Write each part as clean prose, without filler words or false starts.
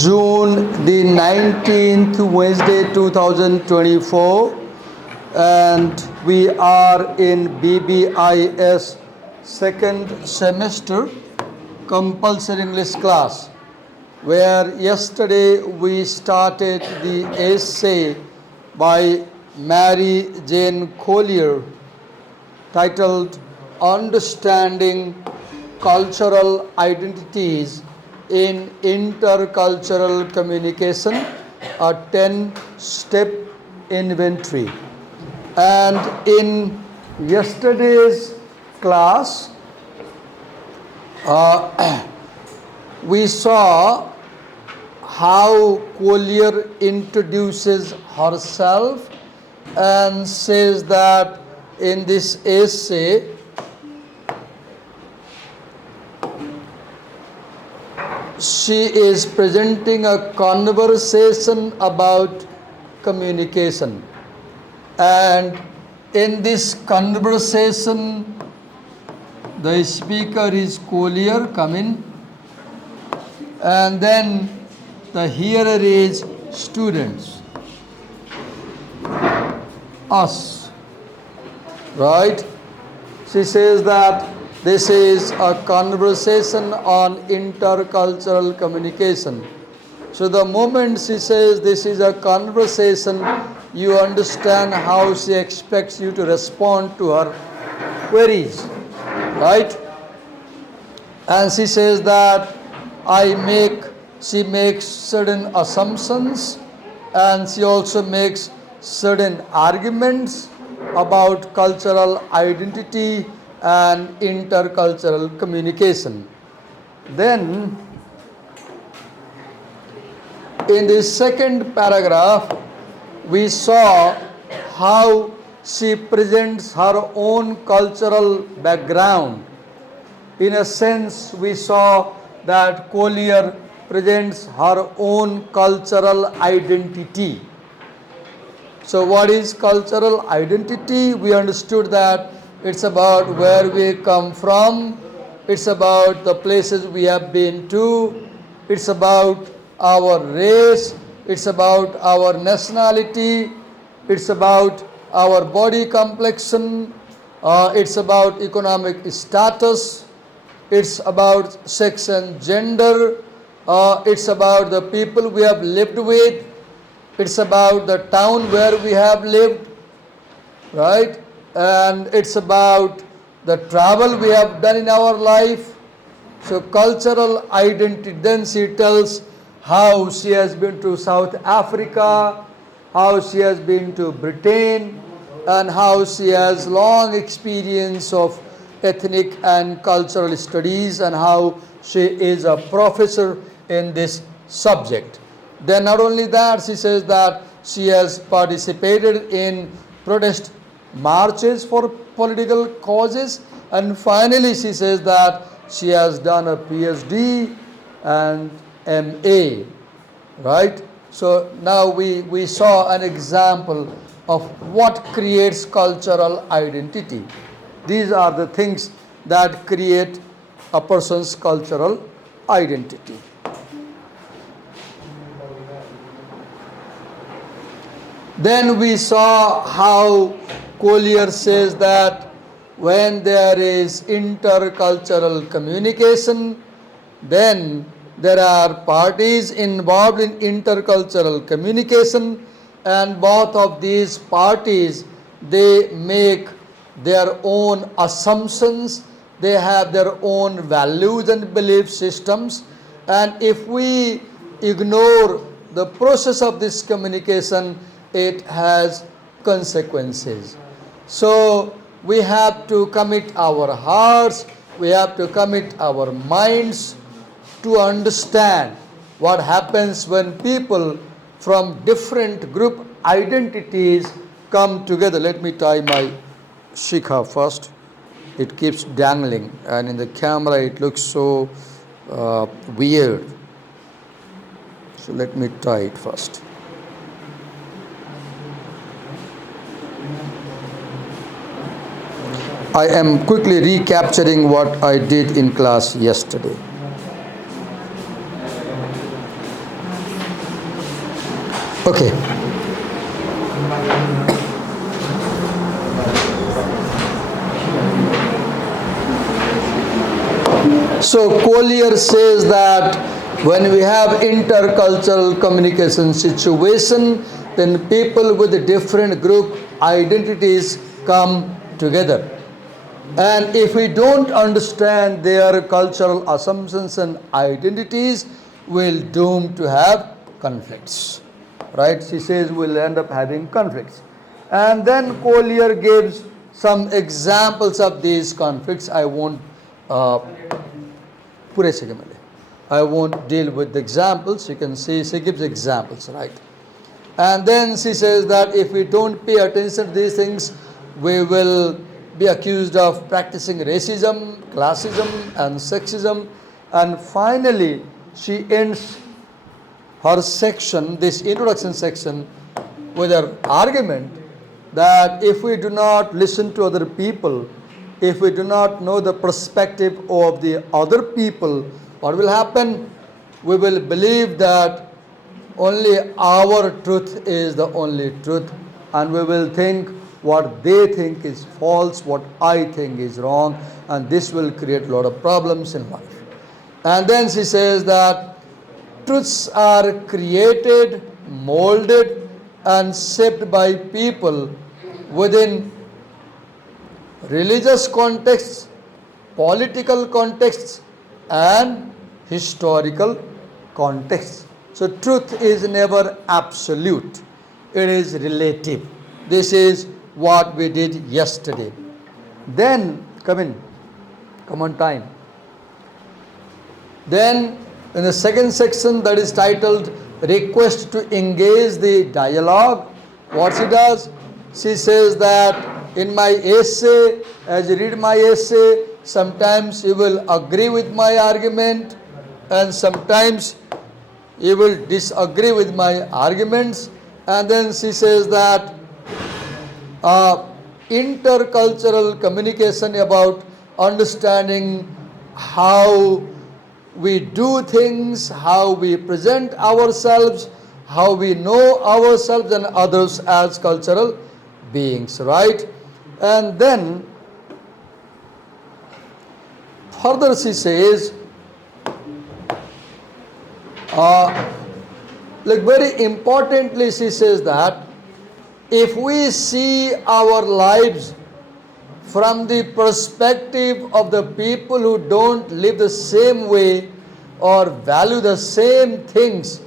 June the 19th, Wednesday 2024, and we are in BBIS second semester compulsory English class, where yesterday we started the essay by Mary Jane Collier titled Understanding Cultural Identities in Intercultural Communication, a 10-step inventory. And in yesterday's class, we saw how Collier introduces herself and says that in this essay, she is presenting a conversation about communication. And in this conversation, the speaker is Collier, come in. And then the hearer is students, us, right? She says that this is a conversation on intercultural communication. So the moment she says this is a conversation, you understand how she expects you to respond to her queries, right? And she says that she makes certain assumptions, and she also makes certain arguments about cultural identity and intercultural communication. Then, in the second paragraph, we saw how she presents her own cultural background. In a sense, we saw that Collier presents her own cultural identity. So what is cultural identity? We understood that it's about where we come from, it's about the places we have been to, it's about our race, it's about our nationality, it's about our body complexion, it's about economic status, it's about sex and gender, it's about the people we have lived with, it's about the town where we have lived, right? And it's about the travel we have done in our life. So cultural identity. Then she tells how she has been to South Africa, how she has been to Britain, and how she has long experience of ethnic and cultural studies, and how she is a professor in this subject. Then not only that, she says that she has participated in protest marches for political causes, and finally she says that she has done a PhD and MA, right? So now we saw an example of what creates cultural identity. These are the things that create a person's cultural identity. Then we saw how Collier says that when there is intercultural communication, then there are parties involved in intercultural communication, and both of these parties, they make their own assumptions, they have their own values and belief systems, and if we ignore the process of this communication, it has consequences. So we have to commit our hearts, we have to commit our minds to understand what happens when people from different group identities come together. Let me tie my shikha first. It keeps dangling, and in the camera it looks so weird. So let me tie it first. I am quickly recapturing what I did in class yesterday. Okay. So Collier says that when we have intercultural communication situation, then people with different group identities come together. And if we don't understand their cultural assumptions and identities, we'll doomed to have conflicts. Right? She says we'll end up having conflicts. And then Collier gives some examples of these conflicts. I won't I won't deal with the examples. You can see she gives examples, right? And then she says that if we don't pay attention to these things, we will be accused of practicing racism, classism, and sexism. And finally, she ends her section, this introduction section, with her argument that if we do not listen to other people, if we do not know the perspective of the other people, what will happen? We will believe that only our truth is the only truth, and we will think what they think is false, what I think is wrong, and this will create a lot of problems in life. And then she says that truths are created, molded, and shaped by people within religious contexts, political contexts, and historical contexts. So truth is never absolute. It is relative. This is what we did yesterday. Then, come on time. Then in the second section that is titled Request to Engage the Dialogue, what she does? She says that in my essay, as you read my essay, sometimes you will agree with my argument and sometimes you will disagree with my arguments. And then she says that intercultural communication about understanding how we do things, how we present ourselves, how we know ourselves and others as cultural beings, right? And then further she says, very importantly she says that if we see our lives from the perspective of the people who don't live the same way or value the same things,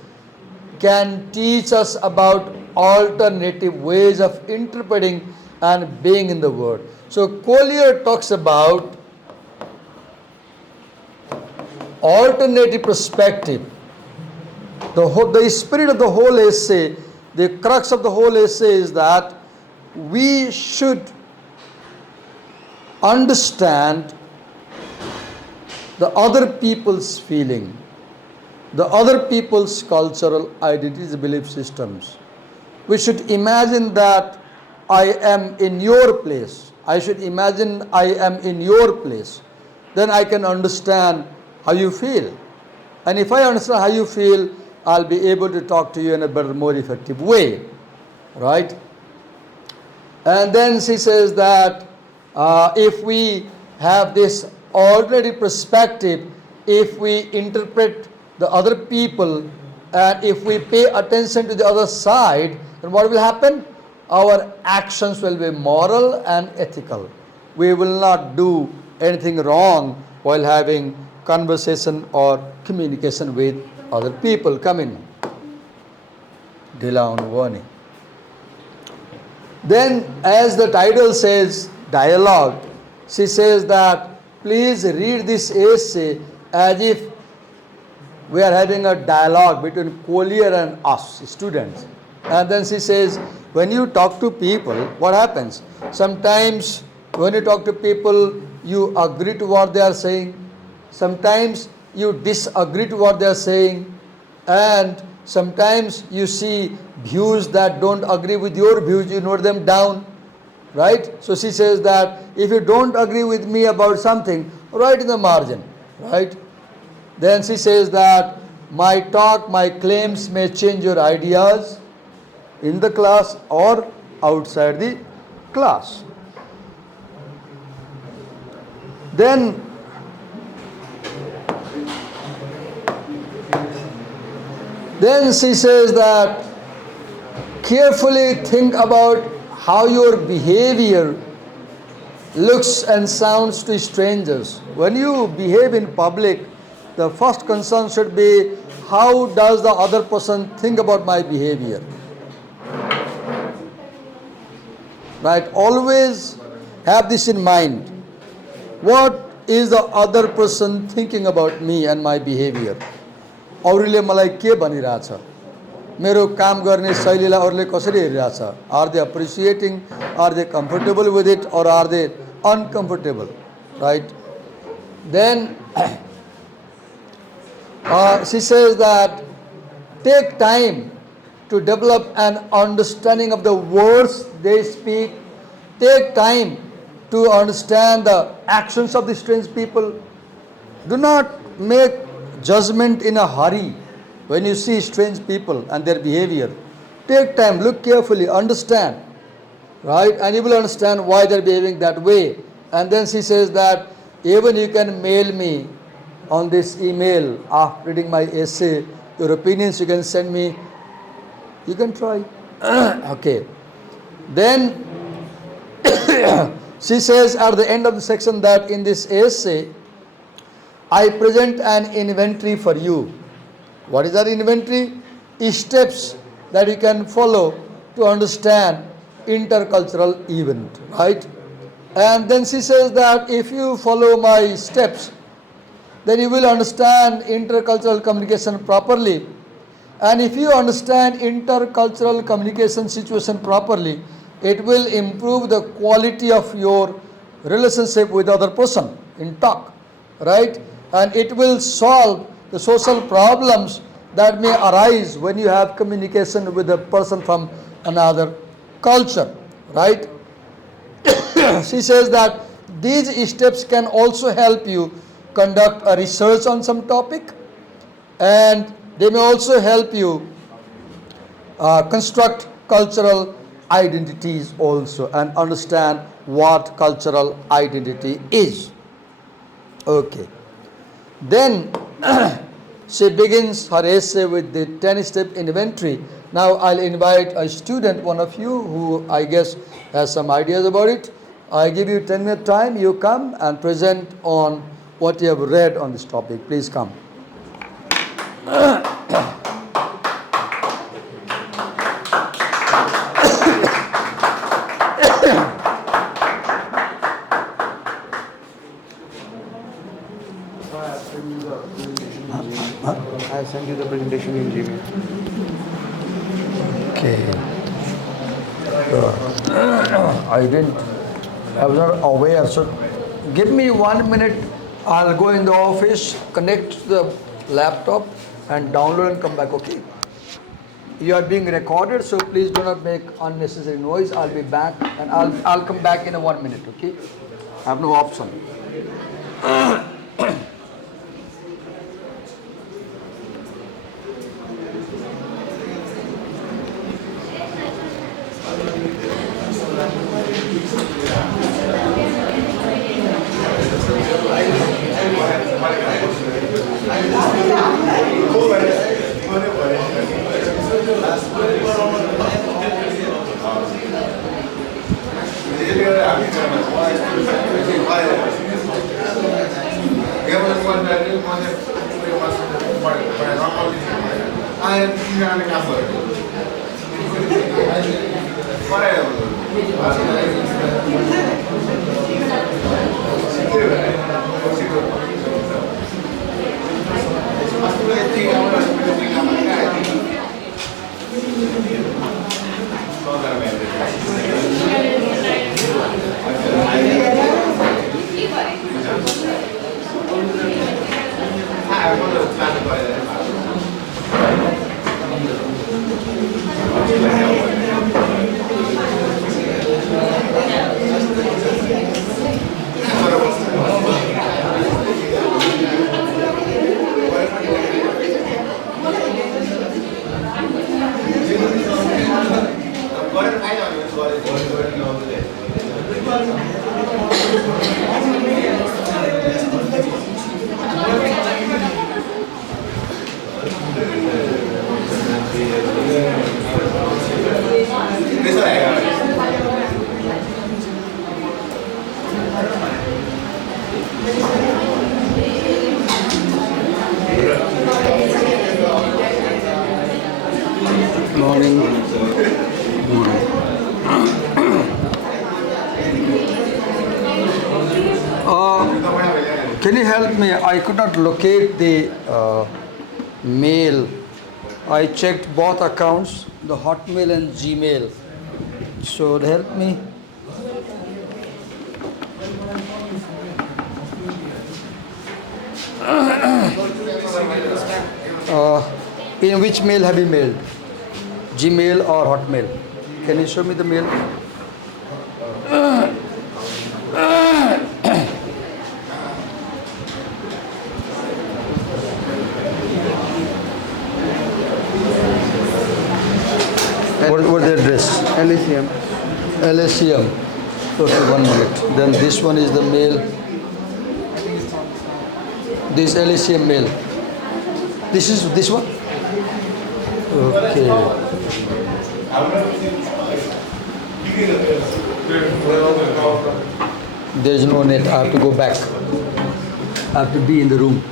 can teach us about alternative ways of interpreting and being in the world. So Collier talks about alternative perspective. The spirit of the whole essay, the crux of the whole essay is that we should understand the other people's feeling, the other people's cultural identities, belief systems. We should imagine that I am in your place. I should imagine I am in your place. Then I can understand how you feel. And if I understand how you feel, I'll be able to talk to you in a better, more effective way. Right? And then she says that if we have this alternative perspective, if we interpret the other people and if we pay attention to the other side, then what will happen? Our actions will be moral and ethical. We will not do anything wrong while having conversation or communication with other people. Come in. Dilaun warning. Then, as the title says, dialogue, she says that please read this essay as if we are having a dialogue between Collier and us, students. And then she says, when you talk to people, what happens? Sometimes when you talk to people, you agree to what they are saying. Sometimes you disagree to what they are saying. And sometimes you see views that don't agree with your views, you note them down. Right? So she says that if you don't agree with me about something, write in the margin. Right? Then she says that my talk, my claims may change your ideas. in the class or outside the class. Then she says that carefully think about how your behavior looks and sounds to strangers. When you behave in public, the first concern should be, how does the other person think about my behavior? Right? Always have this in mind. What is the other person thinking about me and my behavior? अरूले मलाई के भनिरहेछ, मेरो काम गर्ने शैलीलाई अरूले कसरी हेरिरहेछ, are they appreciating, are they comfortable with it, or are they uncomfortable, right? Then she says that take time to develop an understanding of the words they speak. Take time to understand the actions of the strange people. Do not make judgment in a hurry when you see strange people and their behavior. Take time, look carefully, understand, right? And you will understand why they're behaving that way. And then she says that even you can mail me on this email after reading my essay, your opinions you can send me. You can try. Okay. Then she says at the end of the section that in this essay, I present an inventory for you. What is that inventory? Steps that you can follow to understand intercultural event, right? And then she says that if you follow my steps, then you will understand intercultural communication properly. And if you understand intercultural communication situation properly, it will improve the quality of your relationship with the other person in talk, right? And it will solve the social problems that may arise when you have communication with a person from another culture, right? She says that these steps can also help you conduct a research on some topic, and they may also help you construct cultural identities also and understand what cultural identity is. Okay. Then she begins her essay with the 10-step inventory. Now I'll invite a student, one of you, who I guess has some ideas about it. I give you 10-minute time. You come and present on what you have read on this topic. Please come. I sent you the presentation in Gmail. Okay. I was not aware. So give me 1 minute. I'll go in the office, connect the laptop and download and come back, okay? You are being recorded, so please do not make unnecessary noise. I'll be back and I'll come back in 1 minute, okay? I have no option. Morning. Can you help me? I could not locate the mail. I checked both accounts, the Hotmail and Gmail. So help me. In which mail have you mailed? Gmail or Hotmail? Can you show me the mail? What's the address? LACM. LACM. Okay, 1 minute. Then this one is the mail. This LACM mail. This is this one? Okay. There is no net. I have to go back. I have to be in the room.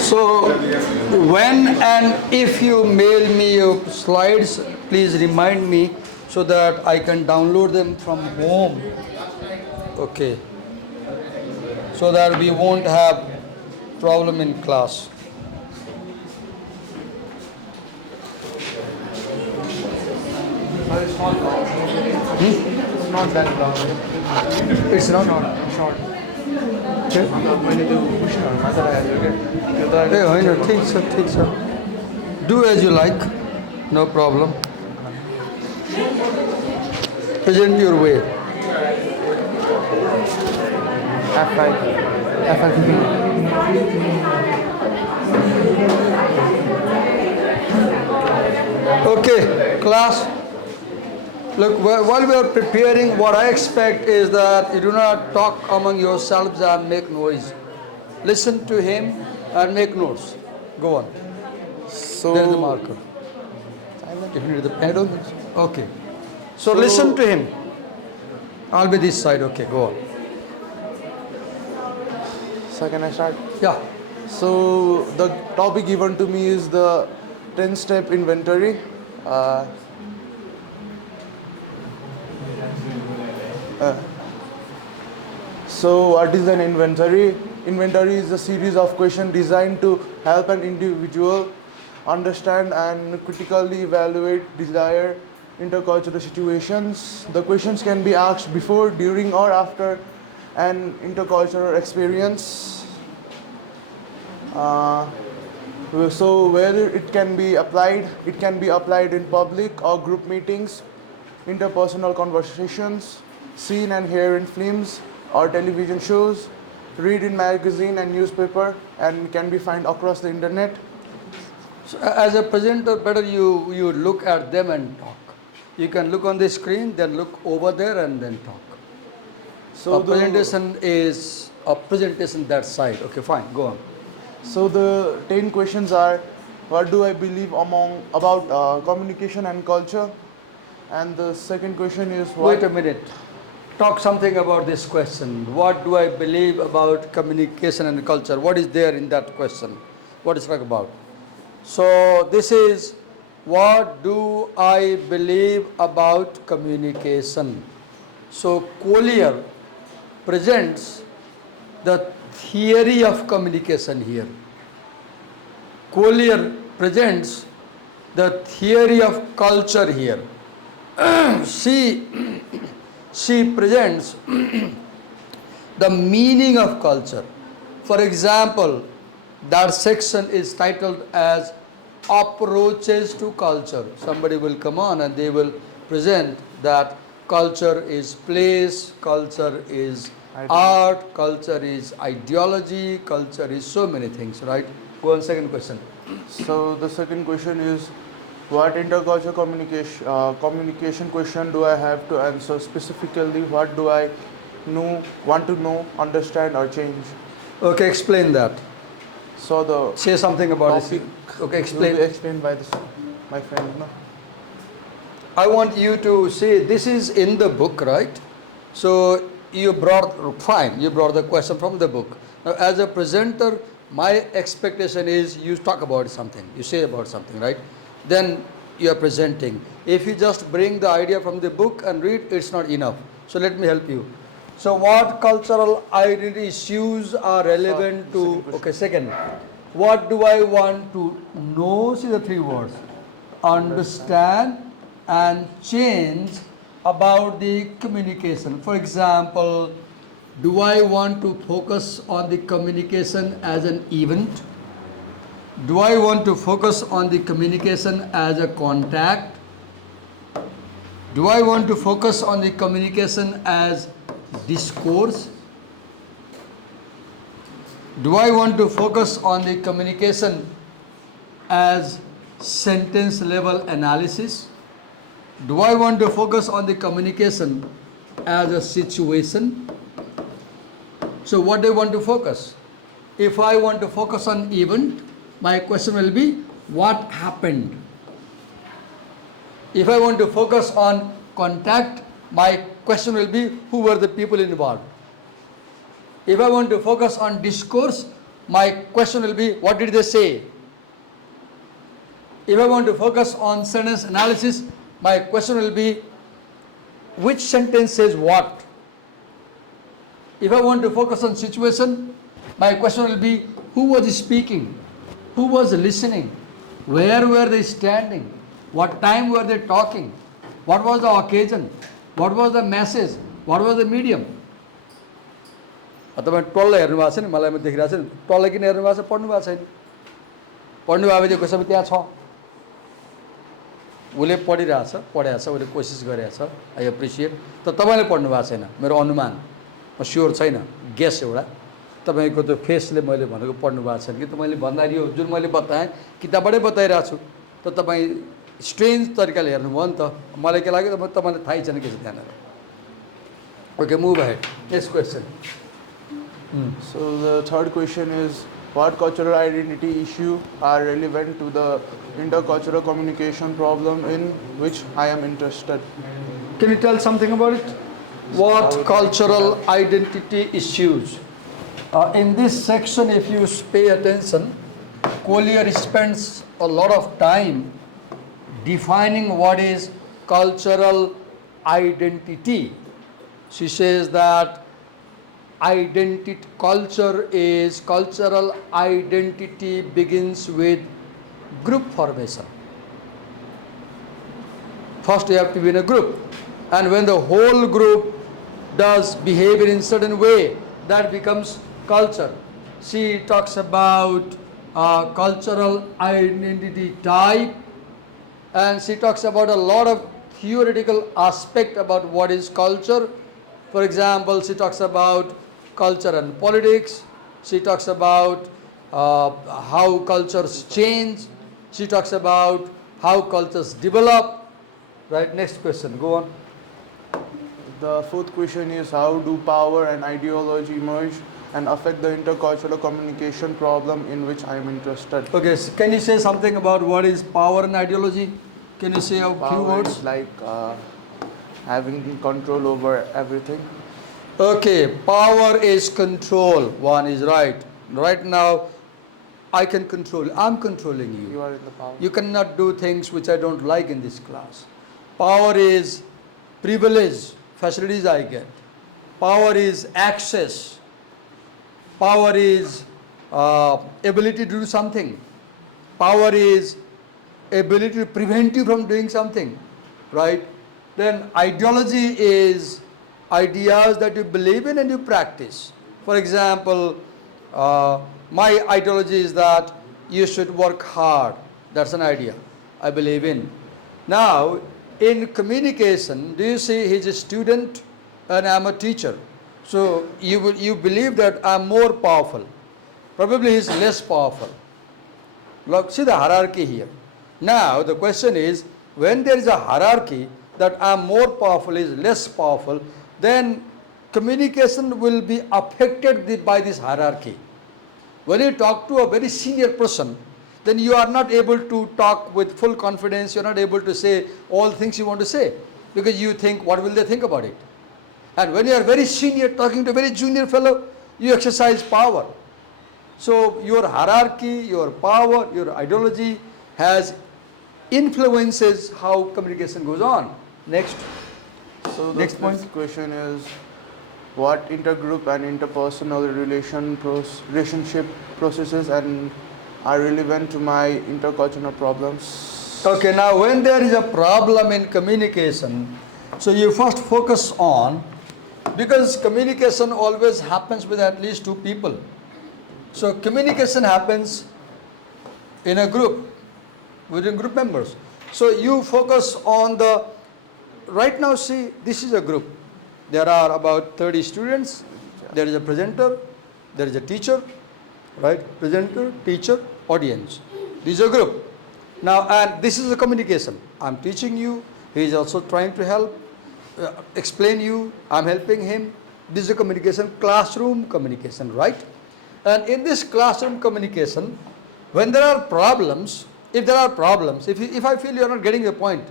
So, when and if you mail me your slides, please remind me so that I can download them from home. Okay. So that we won't have problem in class. It's not long. It's not that long. It's not. Short. Okay. When you do push on, Hey, होइन, ठीक छ, ठीक छ. Do as you like, no problem. Present your way. F5. Okay, class. Look, while we are preparing, what I expect is that you do not talk among yourselves and make noise. Listen to him and make notes. Go on. So There is the marker. If you need the pen. Okay. So listen to him. I'll be this side. Okay, go on. So can I start? Yeah. So the topic given to me is the 10-step inventory. So what is an inventory? Inventory is a series of questions designed to help an individual understand and critically evaluate desired intercultural situations. The questions can be asked before, during, or after an intercultural experience. So whether it can be applied in public or group meetings, interpersonal conversations, seen and heard in films or television shows, read in magazine and newspaper, and can be found across the internet. So as a presenter, better you look at them and talk. You can look on the screen, then look over there and then talk. So a presentation is a presentation that side. Okay, fine, go on. So the 10 questions are: what do I believe about communication and culture? And the second question is Wait a minute. Talk something about this question. What do I believe about communication and culture? What is there in that question? What is it about? So this is, what do I believe about communication? So Collier presents the theory of communication here. Collier presents the theory of culture here. She presents the meaning of culture. For example, that section is titled as approaches to culture. Somebody will come on and they will present that culture is place, culture is art, culture is ideology, culture is so many things, right? Go on, second question. So the second question is, what intercultural communication question do I have to answer specifically? What do I want to know, understand, or change? Okay, explain that. So the Say something about topic this. Okay, explain. will be explained by my friend. No? I want you to see, this is in the book, right? So you brought the question from the book. Now as a presenter, my expectation is you talk about something, you say about something, right? Then you are presenting. If you just bring the idea from the book and read, it's not enough. So let me help you. So what cultural identity issues are relevant to, okay, second. What do I want to know? See the three words. Understand and change about the communication. For example, do I want to focus on the communication as an event? Do I want to focus on the communication as a contact? Do I want to focus on the communication as discourse? Do I want to focus on the communication as sentence level analysis? Do I want to focus on the communication as a situation? So what do I want to focus? If I want to focus on event, my question will be, what happened? If I want to focus on contact, my question will be, who were the people involved? If I want to focus on discourse, my question will be, what did they say? If I want to focus on sentence analysis, my question will be, which sentence says what? If I want to focus on situation, my question will be, who was speaking? Who was listening? Where were they standing? What time were they talking? What was the occasion? What was the message? What was the medium? तपाईँ टल्ल हेर्नु भएको छ नि, मलाई म देखिरहेको छु नि, टल्ल किन हेर्नु भएको छ? पढ्नु भएको छैन। पढ्नु भएको भए कसैमा त्यहाँ छ। उसले पढिरहेछ, पढाएको छ, उसले कोसिस गरेको छ, आई एप्रिसिएट। तर तपाईँले पढ्नु भएको छैन, मेरो अनुमान, म स्योर छैन, गेस एउटा। तपाईँको त्यो फेसले मैले भनेको पढ्नु भएको छैन कि त मैले भन्दाखेरि यो जुन मैले बताएँ किताबबाटै बताइरहेको छु, त तपाईँ स्ट्रेन्ज तरिकाले हेर्नुभयो नि त। मलाई के लाग्यो तपाईँलाई थाहै छैन के छ त्यहाँनिर। Okay, move ahead, next question. So the third question is, what cultural identity issue are relevant to the intercultural communication problem in which I am interested? Can you tell something about it? What cultural identity issues? In this section, if you pay attention, Collier spends a lot of time defining what is cultural identity. She says that cultural identity begins with group formation. First, you have to be in a group. And when the whole group does behavior in certain way, that becomes culture. She talks about cultural identity type, and she talks about a lot of theoretical aspect about what is culture. For example, she talks about culture and politics. She talks about how cultures change. She talks about how cultures develop. Right, next question, go on. The fourth question is, how do power and ideology merge and affect the intercultural communication problem in which I am interested? Okay, so can you say something about what is power and ideology? Can you say a few Power words? is like having control over everything. Okay, power is control. One is right. Right now, I can control you. I'm controlling you. You are in the power. You cannot do things which I don't like in this class. Power is privilege, facilities I get. Power is access. Power is ability to do something. Power is ability to prevent you from doing something, right? Then ideology is ideas that you believe in and you practice. For example, my ideology is that you should work hard. That's an idea I believe in. Now, in communication, do you see he's a student and I'm a teacher. So you believe that I'm more powerful. Probably he's less powerful. Look, see the hierarchy here. Now the question is, when there is a hierarchy that I'm more powerful is less powerful, then communication will be affected by this hierarchy. When you talk to a very senior person, then you are not able to talk with full confidence, you are not able to say all things you want to say, because you think, what will they think about it? And when you are very senior talking to a very junior fellow, you exercise power. So your hierarchy, your power, your ideology has influences how communication goes on. Next. So the Next point. next question is, what intergroup and interpersonal relationship processes and are relevant to my intercultural problems? Okay, now when there is a problem in communication, so you first focus on, because communication always happens with at least two people. So communication happens in a group, within group members. So you focus on the, right now see, this is a group. There are about 30 students, there is a presenter, there is a teacher, right? Presenter, teacher, audience. This is a group. Now, and this is a communication. I'm teaching you, he is also trying to help, explain you, I'm helping him. This is a communication, classroom communication, right? And in this classroom communication, when there are problems, if I feel you are not getting the point,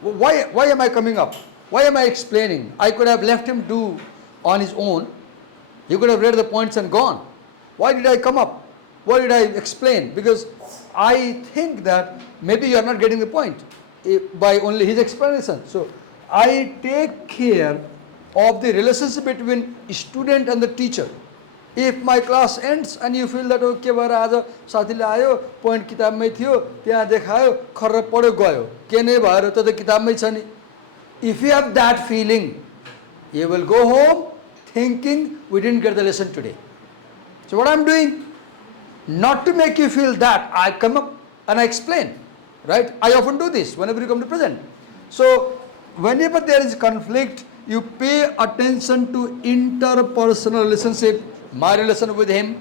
why am I coming up? Why am I explaining? I could have left him do on his own. He could have read the points and gone. Why did I come up? Why did I explain? Because I think that maybe you are not getting the point by only his explanation. So I take care of the relationship between student and the teacher. If my class ends and you feel that okay भएर आज साथीले आयो point किताबमै थियो त्यहाँ देखायो खर्र पढ्यो गयो के नै भएर त किताबमै छ नि. If you have that feeling, you will go home thinking we didn't get the lesson today. So what I'm doing, not to make you feel that, I come up and I explain, right? I often do this whenever you come to present. So whenever there is conflict, you pay attention to interpersonal relationship, my relation with him,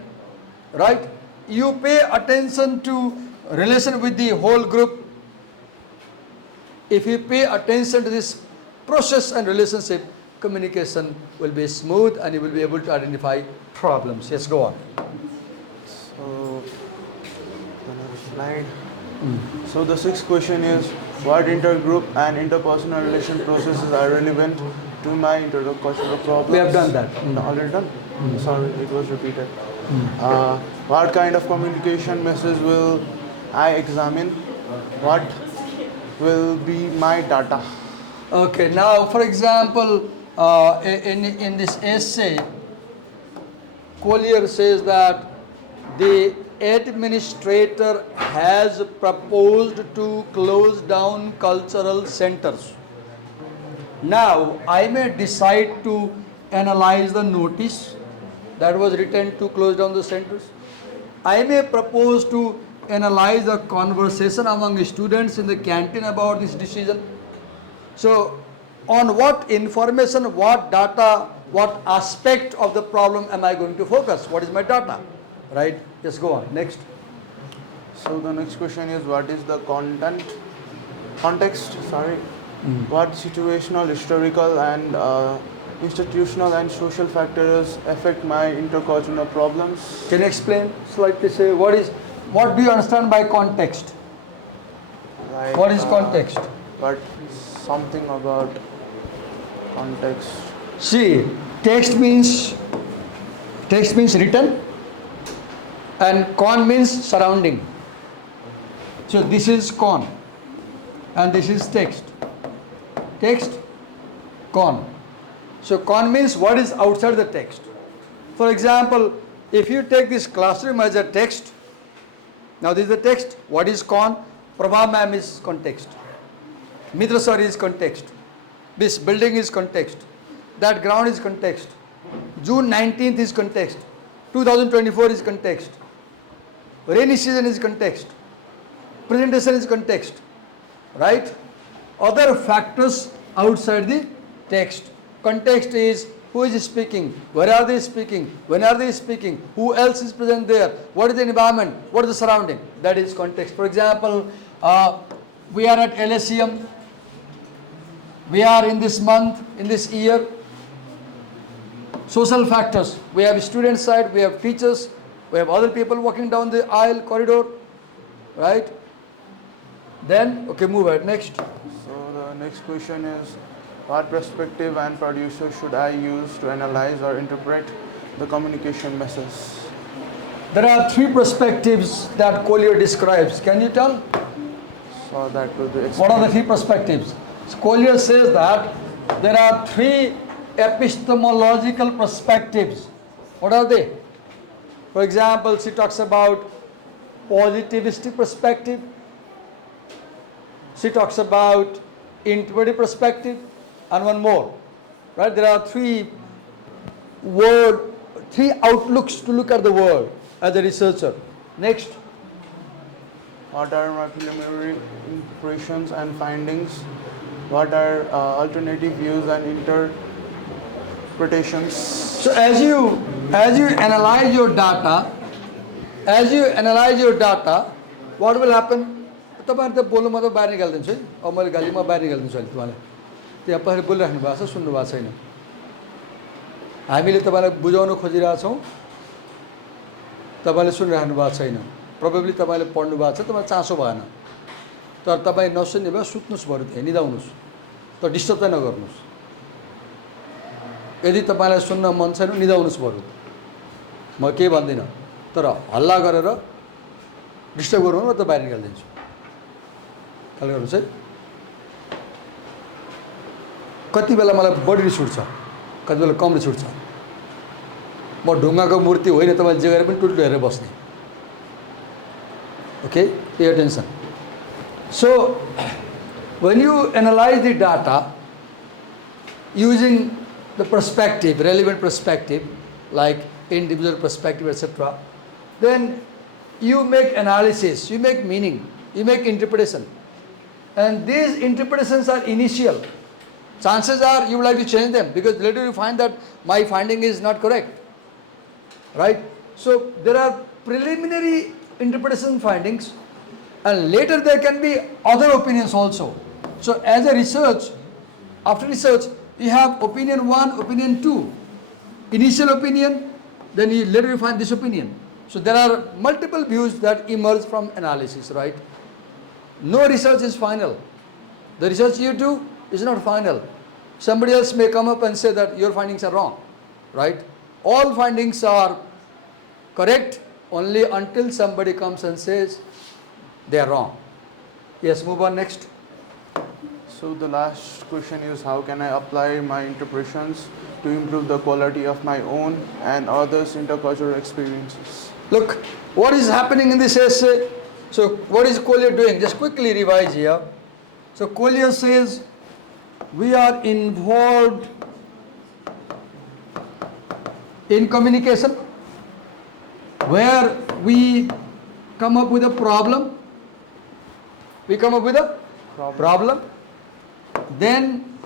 right? You pay attention to relation with the whole group. If you pay attention to this process and relationship, communication will be smooth and you will be able to identify problems. Yes, go on. So, the next slide. So the sixth question is, what intergroup and interpersonal relation processes are relevant to my intercultural problems? We have done that. Already done? Sorry, it was repeated. What kind of communication message will I examine? What will be my data? Okay, now for example, in this essay, Collier says that the administrator has proposed to close down cultural centers. Now, I may decide to analyze the notice that was written to close down the centers. I may propose to analyze the conversation among students in the canteen about this decision. So, on what information, what data, what aspect of the problem am I going to focus? What is my data? Right? Just go on. Next. So the next question is, what is the context, what situational, historical and institutional and social factors affect my intercultural problems? Can you explain slightly? Say what do you understand by context? Like, What is context? But something about context. See, text means written, and con means surrounding. So this is con, and this is text. Text, con. So con means what is outside the text. For example, if you take this classroom as a text, now this is the text. What is con? Prabha ma'am is context. Mitra sir is context. This building is context. That ground is context. June 19th is context. 2024 is context. Rainy season is context. Presentation is context. Right? Other factors outside the text. Context is who is speaking, where are they speaking, when are they speaking, who else is present there, what is the environment, what is the surrounding. That is context. For example, we are at LSEM. We are in this month, in this year. Social factors. We have student side, we have teachers, we have other people walking down the aisle, corridor, right? Then, okay, move ahead. Next. So the next question is, what perspective and producer should I use to analyze or interpret the communication message? There are three perspectives that Collier describes. Can you tell? So that will be What are the three perspectives? Collier says that there are three epistemological perspectives. What are they? For example, she talks about positivistic perspective. She talks about interpretive perspective, and one more. Right? There are three outlooks to look at the world as a researcher. Next. What are my preliminary impressions and findings? What are alternative views and interpretations? So as you analyze your data, what will happen? तपाईहरु त बोल्नु म त बाहिर निकाल्दिन्छु है। अब मैले गाली म बाहिर निकाल्दिन्छु अहिले तपाईलाई। त्यहाँ तपाईहरु बोलिराख्नु भएको छ, सुन्नु भएको छैन। हामीले तपाईलाई बुझाउन खोजिरहेका छौं। तपाईले सुनिराख्नु भएको छैन। प्रोबेबली तपाईले पढ्नु भएको छ, तपाईलाई चासो भएन। तर तपाई नसुन्ने भए सुत्नुस् बरु त्यही निदाउनुस्। तर डिस्टर्ब चाहिँ नगर्नुस्। यदि तपाईलाई सुन्न मन छैन निदाउनुस् बरु। म के भन्दिन। तर हल्ला गरेर डिस्टर्ब गर्नु म त बाहिर निकाल्दिन्छु। ख्याल गर्नुस् है। कति बेला मलाई बढी रिस उठ्छ, कति बेला कम रिस उठ्छ। म ढुङ्गाको मूर्ति होइन, तपाईले जे गरे पनि टुटुट हेरेर बस्ने। Okay, pay attention. So, when you analyze the data using the perspective, relevant perspective, like individual perspective, etc., then you make analysis, you make meaning, you make interpretation. And these interpretations are initial. Chances are you would like to change them because later you find that my finding is not correct. Right? So, there are preliminary interpretation findings, and later there can be other opinions also. So as a research, after research, you have opinion 1, opinion 2, initial opinion, then you later you find this opinion. So there are multiple views that emerge from analysis, right? No research is final. The research you do is not final. Somebody else may come up and say that your findings are wrong, right? All findings are correct only until somebody comes and says they are wrong. Yes, move on next. So the last question is, how can I apply my interpretations to improve the quality of my own and others' intercultural experiences? Look, what is happening in this essay? So, what is Collier doing? Just quickly revise here. So, Collier says we are involved in communication where we come up with a problem. We come up with a problem. Then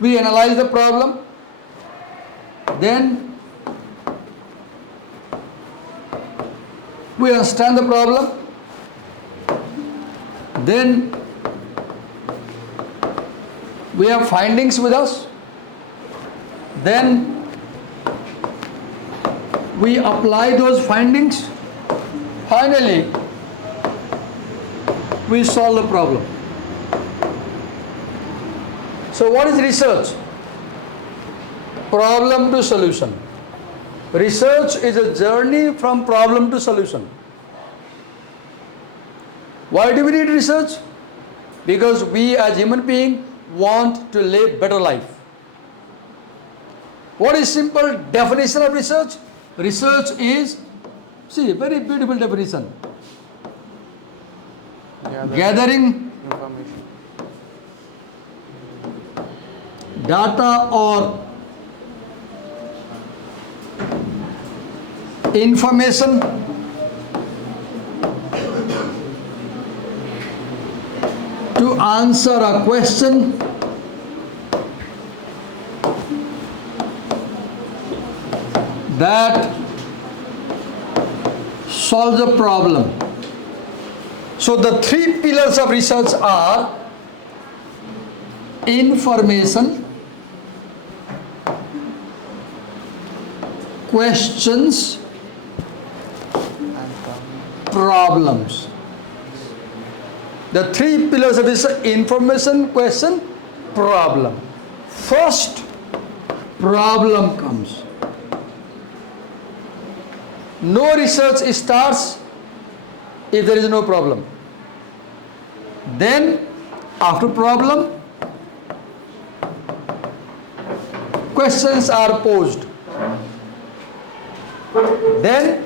we analyze the problem. Then we understand the problem. Then we have findings with us. Then we apply those findings. Finally, we solve the problem. So what is research? Problem to solution. Research is a journey from problem to solution. Why do we need research? Because we as human beings want to live better life. What is simple definition of research? Research is, see, very beautiful definition. Gathering information. Data or information to answer a question that solves a problem. So the three pillars of research are information, questions, problems. The three pillars of research: information, question, problem. First, problem comes. No research starts if there is no problem. Then, after problem, questions are posed. Then,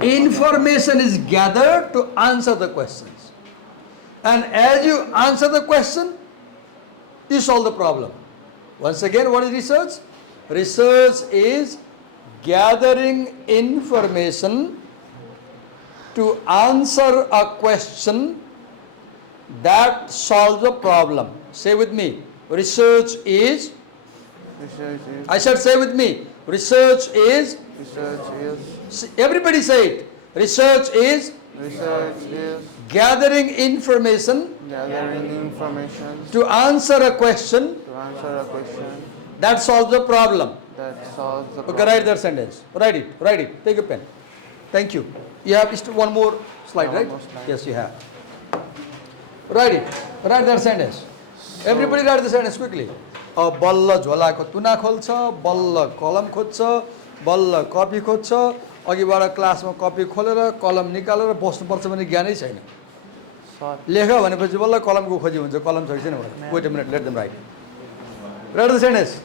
information is gathered to answer the questions. And as you answer the question, you solve the problem. Once again, what is research? Research is gathering information to answer a question that solves a problem. Say with me. Research is. I said say with me. Research is. Everybody say it. Research is. Gathering information. To answer a question. That solves the problem. Okay, write that sentence. Write it. Take a pen. Thank you. You have one more slide, right? Yes, you have. Write it. Write that sentence. Everybody write the sentence quickly. बल्ल झोलाको तुना खोल्छ, बल्ल कलम खोज्छ, बल्ल कपी खोज्छ, अघिबाट क्लासमा कपी खोलेर कलम निकालेर बस्नुपर्छ भने ज्ञानै छैन। लेख भनेपछि बल्ल कलमको खोजी हुन्छ, कलम छ कि छैन भनेर। Wait a minute, let them write. Write the sentence.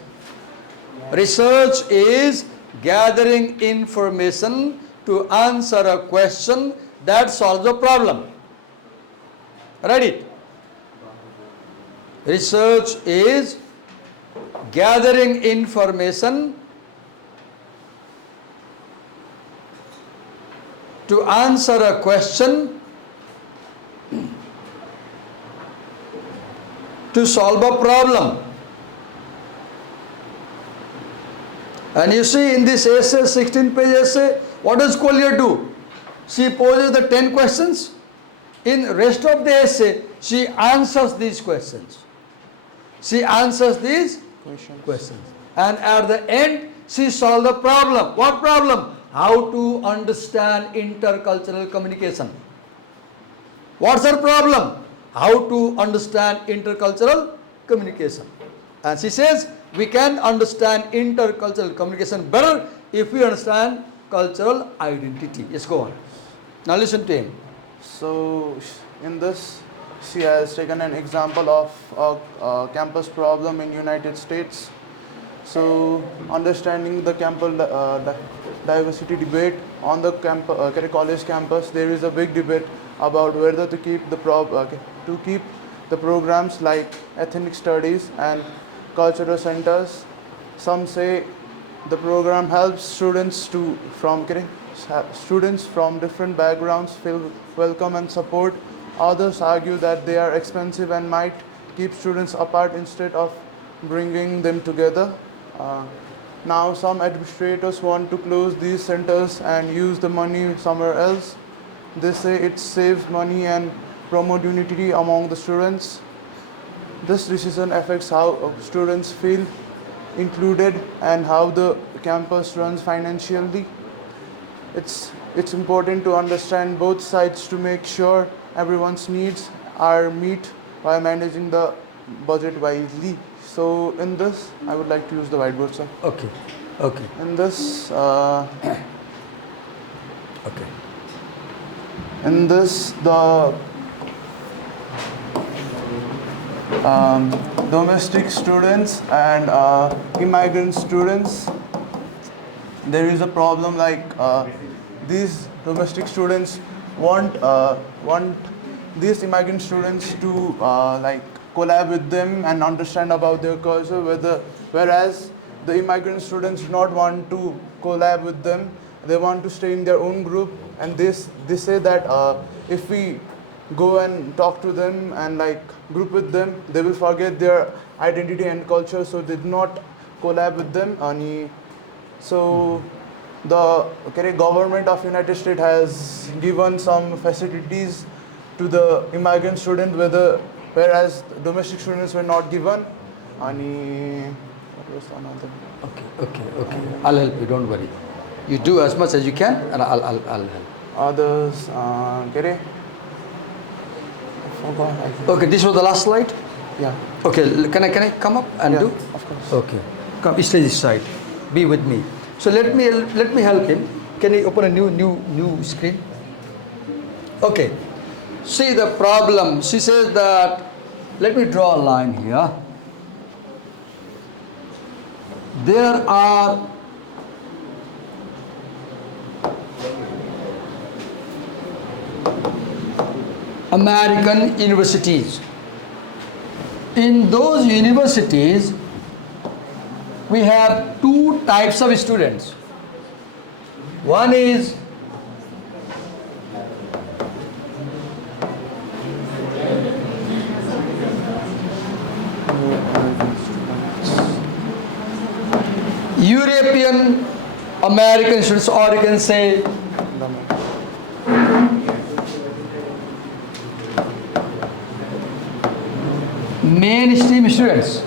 Research is gathering information to answer a question that solves a problem. Write it. Research is gathering information to answer a question to solve a problem. And you see in this essay, 16-page essay, what does Collier do? She poses the 10 questions. In rest of the essay, she answers these questions. She answers these questions. And at the end, she solves the problem. What problem? How to understand intercultural communication. What's her problem? How to understand intercultural communication. And she says, we can understand intercultural communication better if we understand cultural identity. Yes, go on. Now listen to him. So, in this, she has taken an example of a campus problem in United States. So understanding the diversity debate on the college campus, there is a big debate about whether to keep the programs like ethnic studies and cultural centers. Some say the program helps students from different backgrounds feel welcome and support. Others argue that they are expensive and might keep students apart instead of bringing them together. Uh, Now some administrators want to close these centers and use the money somewhere else. They say it saves money and promote unity among the students. This decision affects how students feel included and how the campus runs financially. It's important to understand both sides to make sure everyone's needs are met while managing the budget wisely. So in this, I would like to use the whiteboard, sir. Okay. Okay. In this, Okay. the domestic students and immigrant students, there is a problem like these domestic students want these immigrant students to like collab with them and understand about their culture, whereas the immigrant students do not want to collab with them. They want to stay in their own group, and they say that if we go and talk to them and like group with them, they will forget their identity and culture, so they do not collab with them. So the government of United States has given some facilities to the immigrant student, whereas domestic students were not given. What was another? Okay. I'll help you. Don't worry. You do as much as you can, and I'll help. Others, I forgot. Okay. This was the last slide. Yeah. Okay. Can I come up and Yeah, do? of course. Okay. Come. Stay this side. Be with me. So let me help him. Can you open a new screen? Okay. See the problem. She says that. Let me draw a line here. There are American universities. In those universities, we have two types of students. One is European American students, or you can say mainstream students,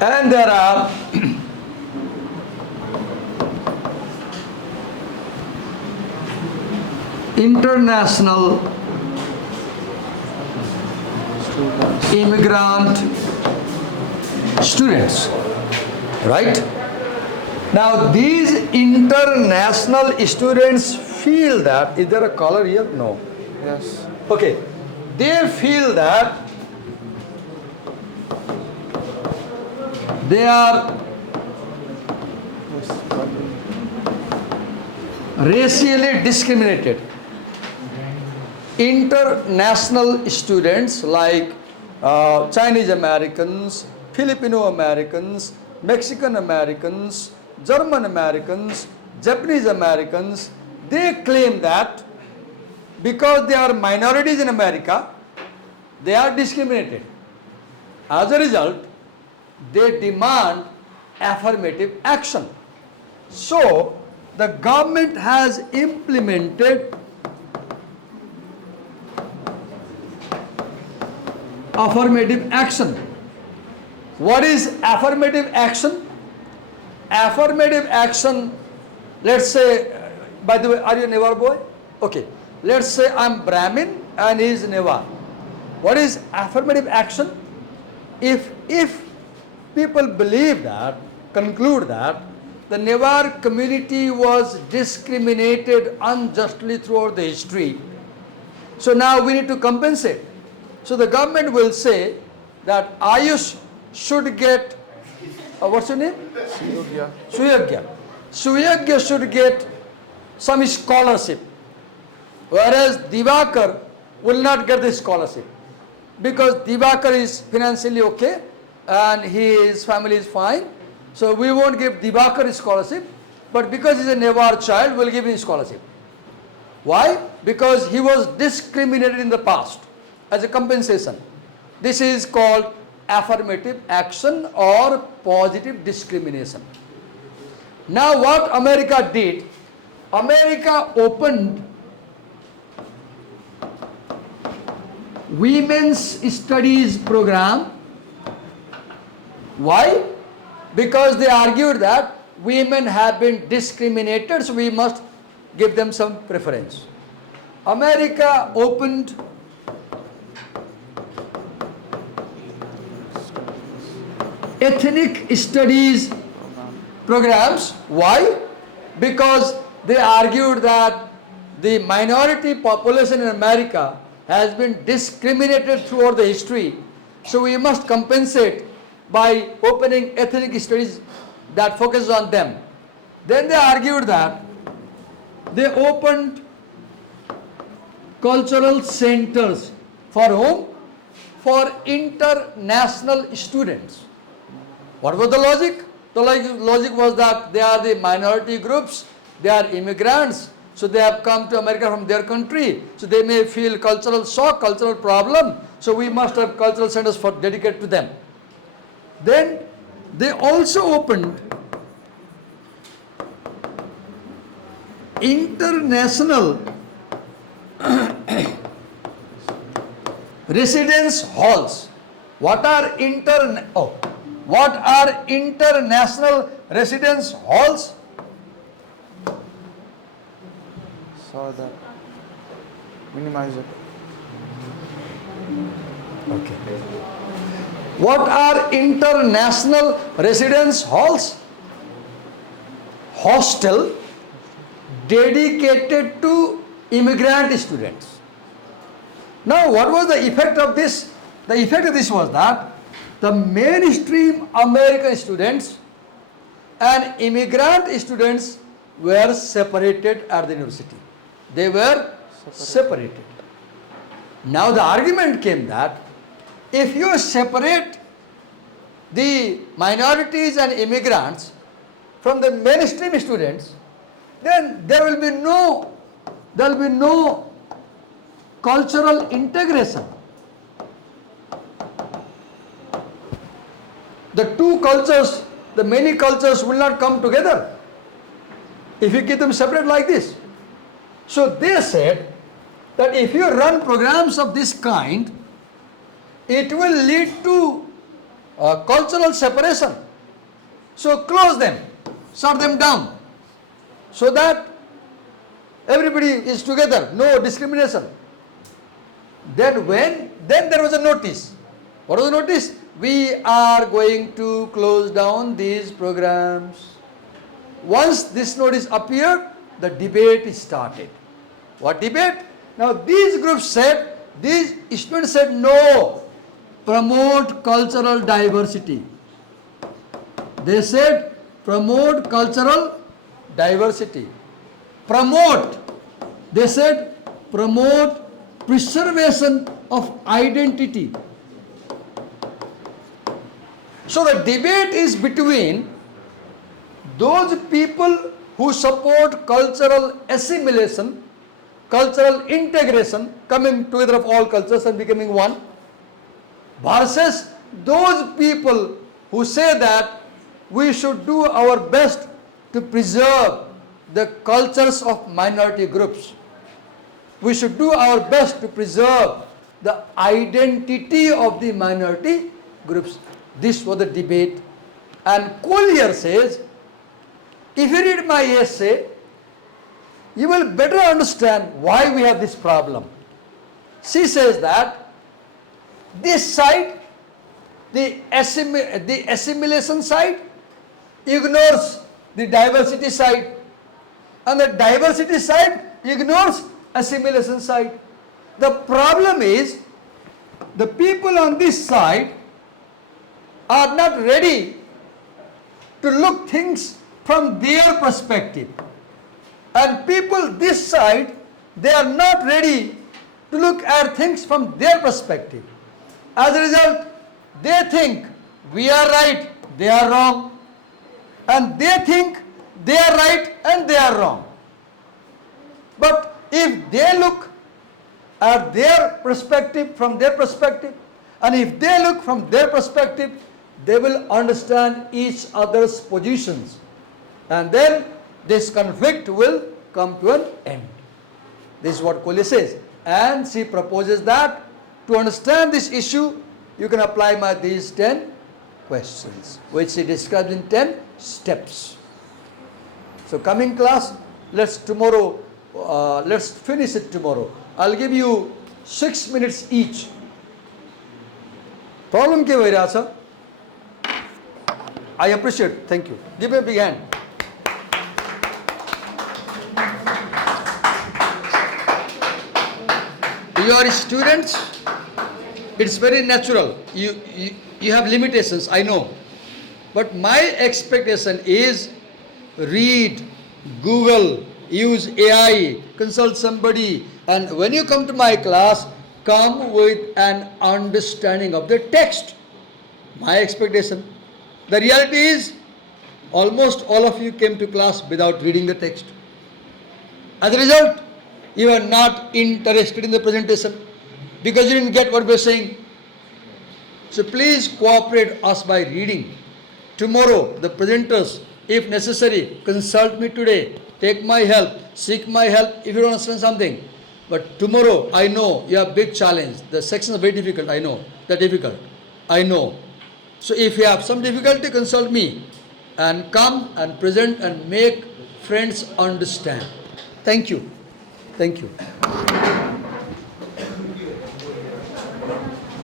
and there are international immigrant students, right? Now these international students feel that, is there a color here? No. Yes. Okay. They feel that they are racially discriminated. International students like Chinese Americans, Filipino Americans, Mexican Americans, German Americans, Japanese Americans, they claim that because they are minorities in America, they are discriminated. As a result, they demand affirmative action. So, the government has implemented affirmative action. What is affirmative action? Affirmative action, let's say, by the way, are you a Newar boy? Okay. Let's say I'm Brahmin and he is Newar. What is affirmative action? If people believe that, conclude that the Newar community was discriminated unjustly throughout the history, so now we need to compensate. So the government will say that Ayush should get, what's your name? Suyogya. Suyagya. Suyagya should get some scholarship, whereas Divakar will not get the scholarship because Divakar is financially okay and his family is fine. So we won't give Divakar a scholarship, but because he's a Newar child, we'll give him scholarship. Why? Because he was discriminated in the past as a compensation. This is called affirmative action or positive discrimination. Now what America did, America opened women's studies program. Why? Because they argued that women have been discriminated, so we must give them some preference. America opened ethnic studies programs. Why? Because they argued that the minority population in America has been discriminated throughout the history, so we must compensate by opening ethnic studies that focuses on them. Then they argued that they opened cultural centers for whom? For international students. What was the logic? The logic was that they are the minority groups, they are immigrants, so they have come to America from their country, so they may feel cultural shock, cultural problem, so we must have cultural centers for dedicated to them. Then they also opened international residence halls. What are international residence halls? Saw that. Minimize it. Okay. What are international residence halls? Hostel dedicated to immigrant students. Now, what was the effect of this? The effect of this was that the mainstream American students and immigrant students were separated at the university. They were separated. Now, the argument came that if you separate the minorities and immigrants from the mainstream students, then there will be no cultural integration. The two cultures, the many cultures will not come together if you keep them separate like this. So they said that if you run programs of this kind, it will lead to cultural separation. So close them, shut them down, so that everybody is together, no discrimination. Then there was a notice. What was the notice? We are going to close down these programs. Once this notice appeared, the debate started. What debate? Now these groups said, these students said, no, promote cultural diversity. They said, promote cultural diversity. Promote, they said, promote preservation of identity. So the debate is between those people who support cultural assimilation, cultural integration, coming together of all cultures and becoming one, versus those people who say that we should do our best to preserve the cultures of minority groups. We should do our best to preserve the identity of the minority groups. This was the debate. And Collier says, if you read my essay, you will better understand why we have this problem. She says that this side, the assimilation side, ignores the diversity side, and the diversity side ignores assimilation side. The problem is the people on this side are not ready to look things from their perspective. And people this side, they are not ready to look at things from their perspective. As a result, they think we are right, they are wrong. And they think they are right and they are wrong. But if they look at their perspective from their perspective, and if they look from their perspective, they will understand each other's positions. And then this conflict will come to an end. This is what Kohli says. And she proposes that to understand this issue, you can apply these 10 questions, which she describes in 10 steps. So coming class, let's finish it tomorrow. I'll give you 6 minutes each. Problem ke bhayirahcha cha? I appreciate. Thank you. Give me a big hand. You are students. It's very natural. You have limitations, I know. But my expectation is read, Google, use AI, consult somebody, and when you come to my class, come with an understanding of the text. My expectation. The reality is, almost all of you came to class without reading the text. As a result, you are not interested in the presentation because you didn't get what we're saying. So please cooperate us by reading. Tomorrow, the presenters, if necessary, consult me today, take my help, seek my help if you don't understand something. But tomorrow, I know you have a big challenge. The sections are very difficult, I know. They're difficult, I know. So if you have some difficulty, consult me and come and present and make friends understand. Thank you. Thank you.